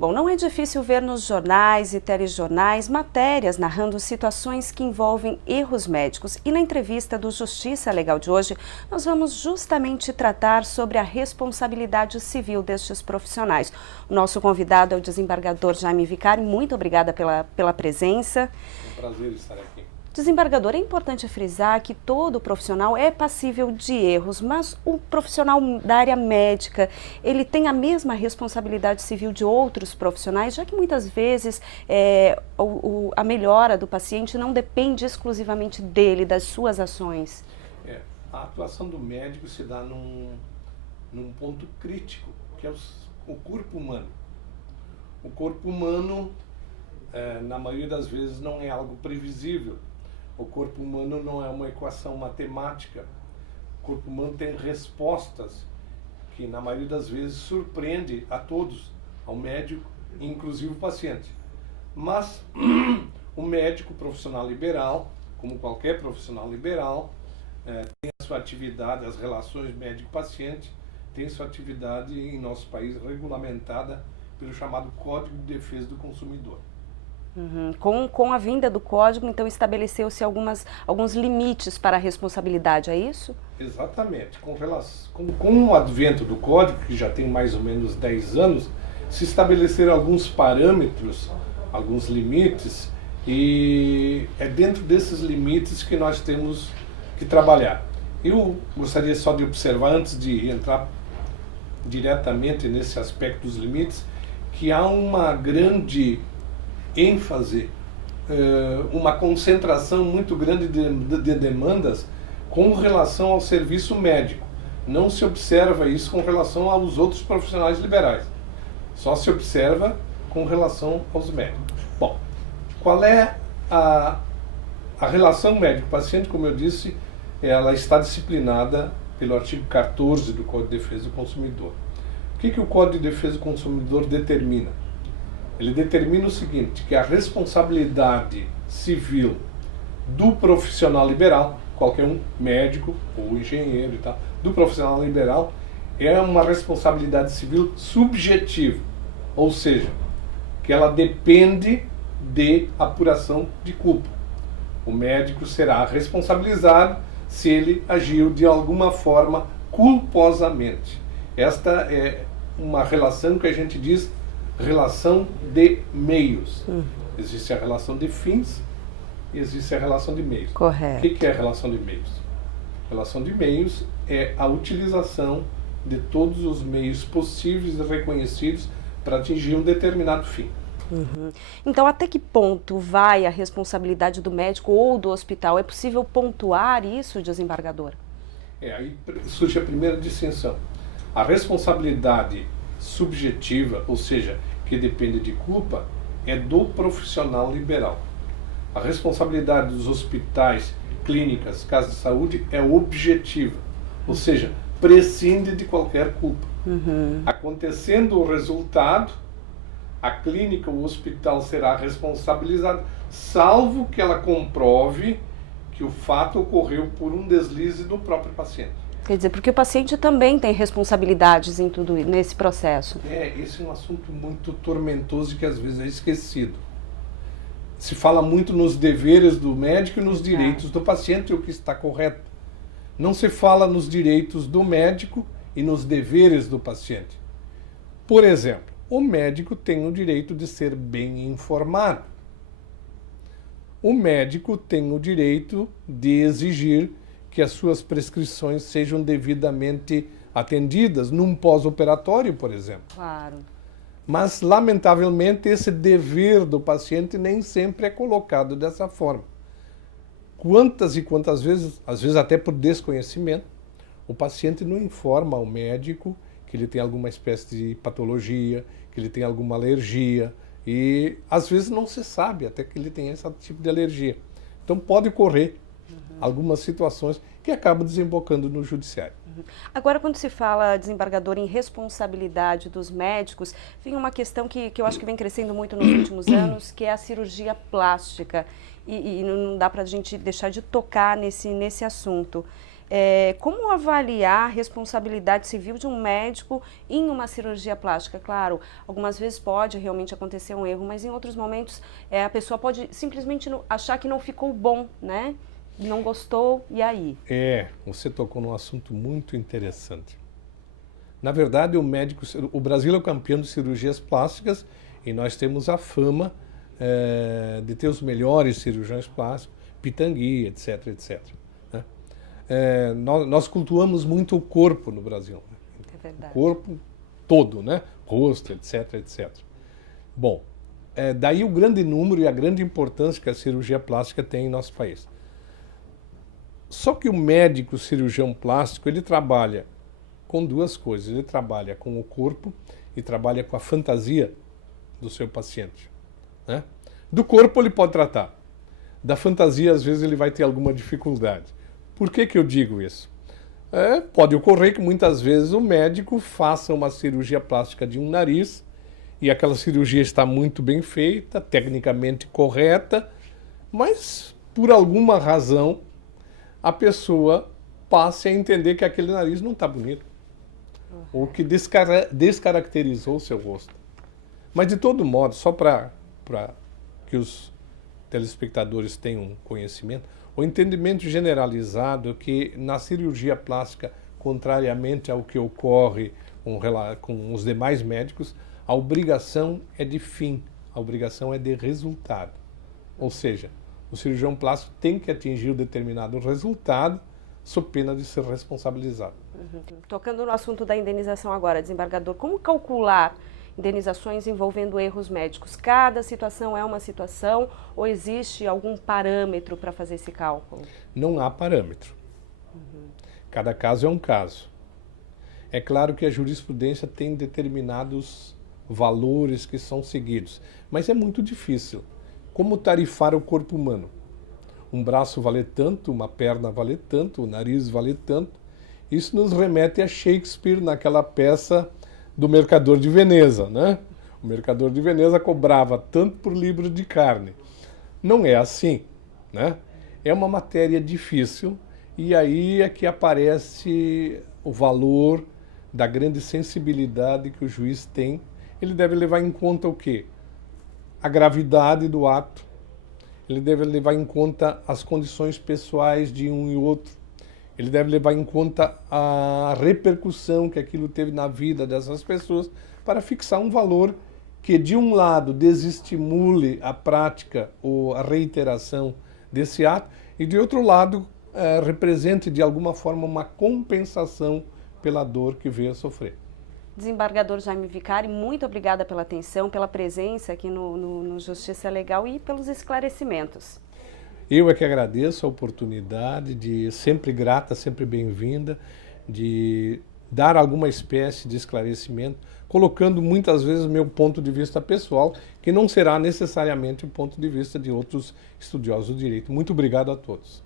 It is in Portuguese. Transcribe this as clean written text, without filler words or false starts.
Bom, não é difícil ver nos jornais e telejornais matérias narrando situações que envolvem erros médicos. E na entrevista do Justiça Legal de hoje, nós vamos justamente tratar sobre a responsabilidade civil destes profissionais. O nosso convidado é o desembargador Jaime Vicari. Muito obrigada pela presença. É um prazer estar aqui. Desembargador, é importante frisar que todo profissional é passível de erros, mas o profissional da área médica, ele tem a mesma responsabilidade civil de outros profissionais, já que muitas vezes a melhora do paciente não depende exclusivamente dele, das suas ações. A atuação do médico se dá num ponto crítico, que é o corpo humano. O corpo humano, na maioria das vezes, não é algo previsível. O corpo humano não é uma equação matemática. O corpo humano tem respostas que, na maioria das vezes, surpreende a todos, ao médico, inclusive o paciente. Mas o médico profissional liberal, como qualquer profissional liberal, tem a sua atividade, as relações médico-paciente, tem sua atividade em nosso país regulamentada pelo chamado Código de Defesa do Consumidor. Com a vinda do código, então, estabeleceu-se alguns limites para a responsabilidade, é isso? Exatamente. Com o advento do código, que já tem mais ou menos 10 anos, se estabeleceram alguns parâmetros, alguns limites, e é dentro desses limites que nós temos que trabalhar. Eu gostaria só de observar, antes de entrar diretamente nesse aspecto dos limites, que há uma grande ênfase, uma concentração muito grande de demandas com relação ao serviço médico. Não se observa isso com relação aos outros profissionais liberais. Só se observa com relação aos médicos. Bom, qual é a relação médico-paciente? Como eu disse, ela está disciplinada pelo artigo 14 do Código de Defesa do Consumidor. O que o Código de Defesa do Consumidor determina? Ele determina o seguinte, que a responsabilidade civil do profissional liberal, qualquer um, médico ou engenheiro e tal, do profissional liberal, é uma responsabilidade civil subjetiva, ou seja, que ela depende de apuração de culpa. O médico será responsabilizado se ele agiu de alguma forma culposamente. Esta é uma relação que a gente diz relação de meios. Existe a relação de fins e existe a relação de meios. Correto. O que é a relação de meios? A relação de meios é a utilização de todos os meios possíveis e reconhecidos para atingir um determinado fim. Então, até que ponto vai a responsabilidade do médico ou do hospital? É possível pontuar isso, desembargador? Aí surge a primeira distinção. A responsabilidade subjetiva, ou seja, que depende de culpa, é do profissional liberal. A responsabilidade dos hospitais, clínicas, casas de saúde é objetiva, ou seja, prescinde de qualquer culpa. Acontecendo o resultado, a clínica ou o hospital será responsabilizado, salvo que ela comprove que o fato ocorreu por um deslize do próprio paciente. Quer dizer, porque o paciente também tem responsabilidades em tudo nesse processo. Esse é um assunto muito tormentoso e que às vezes é esquecido. Se fala muito nos deveres do médico e nos direitos do paciente, o que está correto. Não se fala nos direitos do médico e nos deveres do paciente. Por exemplo, o médico tem o direito de ser bem informado. O médico tem o direito de exigir que as suas prescrições sejam devidamente atendidas, num pós-operatório, por exemplo. Claro. Mas, lamentavelmente, esse dever do paciente nem sempre é colocado dessa forma. Quantas e quantas vezes, às vezes até por desconhecimento, o paciente não informa ao médico que ele tem alguma espécie de patologia, que ele tem alguma alergia, e às vezes não se sabe até que ele tem esse tipo de alergia. Então pode ocorrer algumas situações que acabam desembocando no judiciário. Agora, quando se fala, desembargador, em responsabilidade dos médicos, vem uma questão que eu acho que vem crescendo muito nos últimos anos, que é a cirurgia plástica. E não dá para a gente deixar de tocar nesse assunto. Como avaliar a responsabilidade civil de um médico em uma cirurgia plástica? Claro, algumas vezes pode realmente acontecer um erro, mas em outros momentos a pessoa pode simplesmente achar que não ficou bom, né? Não gostou, e aí? Você tocou num assunto muito interessante. Na verdade, o Brasil é o campeão de cirurgias plásticas e nós temos a fama de ter os melhores cirurgiões plásticos, Pitangui, etc, etc. Né? Nós cultuamos muito o corpo no Brasil. Né? É verdade. O corpo todo, né? Rosto, etc, etc. Bom, daí o grande número e a grande importância que a cirurgia plástica tem em nosso país. Só que o médico cirurgião plástico, ele trabalha com duas coisas. Ele trabalha com o corpo e trabalha com a fantasia do seu paciente. Né? Do corpo ele pode tratar. Da fantasia, às vezes, ele vai ter alguma dificuldade. Por que eu digo isso? Pode ocorrer que muitas vezes o médico faça uma cirurgia plástica de um nariz e aquela cirurgia está muito bem feita, tecnicamente correta, mas por alguma razão a pessoa passe a entender que aquele nariz não está bonito, ou que descaracterizou o seu rosto. Mas, de todo modo, só para que os telespectadores tenham conhecimento, o entendimento generalizado é que na cirurgia plástica, contrariamente ao que ocorre com os demais médicos, a obrigação é de fim, a obrigação é de resultado. Ou seja, o cirurgião plástico tem que atingir um determinado resultado, sob pena de ser responsabilizado. Tocando no assunto da indenização agora, desembargador, como calcular indenizações envolvendo erros médicos? Cada situação é uma situação ou existe algum parâmetro para fazer esse cálculo? Não há parâmetro. Cada caso é um caso. É claro que a jurisprudência tem determinados valores que são seguidos, mas é muito difícil. Como tarifar o corpo humano? Um braço vale tanto, uma perna vale tanto, o nariz vale tanto. Isso nos remete a Shakespeare naquela peça do Mercador de Veneza, né? O Mercador de Veneza cobrava tanto por libra de carne. Não é assim, né? É uma matéria difícil e aí é que aparece o valor da grande sensibilidade que o juiz tem. Ele deve levar em conta o quê? A gravidade do ato, ele deve levar em conta as condições pessoais de um e outro, ele deve levar em conta a repercussão que aquilo teve na vida dessas pessoas para fixar um valor que, de um lado, desestimule a prática ou a reiteração desse ato e, de outro lado, represente de alguma forma uma compensação pela dor que veio a sofrer. Desembargador Jaime Vicari, muito obrigada pela atenção, pela presença aqui no Justiça Legal e pelos esclarecimentos. Eu é que agradeço a oportunidade, sempre grata, sempre bem-vinda, de dar alguma espécie de esclarecimento, colocando muitas vezes o meu ponto de vista pessoal, que não será necessariamente o ponto de vista de outros estudiosos do direito. Muito obrigado a todos.